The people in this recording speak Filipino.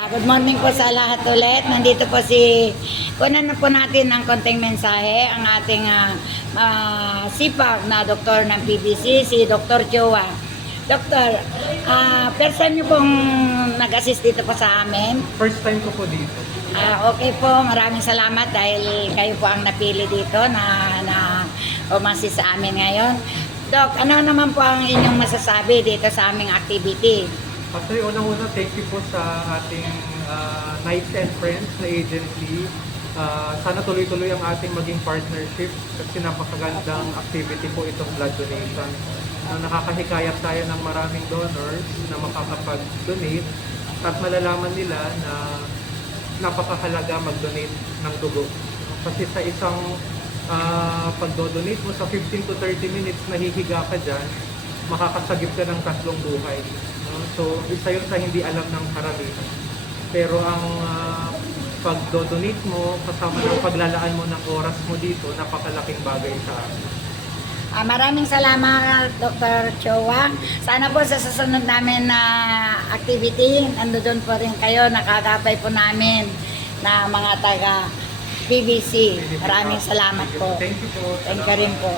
Good morning po sa lahat ulit. Nandito po si, kunan na po natin ng konting mensahe ang ating sipag na doktor ng PBC, si Dr. Chua. Doktor, first time niyo pong nag-assist dito po sa amin. First time ko po dito. Okay po, maraming salamat dahil kayo po ang napili dito na umassist sa amin ngayon. Dok, ano naman po ang inyong masasabi dito sa aming activity? Actually, unang-una, thank you po sa ating Knights and Friends na agency. Sana tuloy-tuloy ang ating maging partnership kasi napakagandang activity po itong blood donation. Nakakahikayat tayo ng maraming donors na makakapag-donate at malalaman nila na napakahalaga mag-donate ng dugo. Kasi sa isang pag-donate mo sa 15 to 30 minutes nahihiga ka dyan, makakasagip ka ng 3 buhay. So, isa yun sa hindi alam ng karamihan. Pero ang pag-donate mo, kasama ng paglalaan mo ng oras mo dito, napakalaking bagay sa akin. Maraming salamat, Dr. Chua. Sana po sa susunod namin na activity, nandoon po rin kayo, nakagabay po namin na mga taga PBC. Maraming salamat po. Thank you po. Thank you rin po.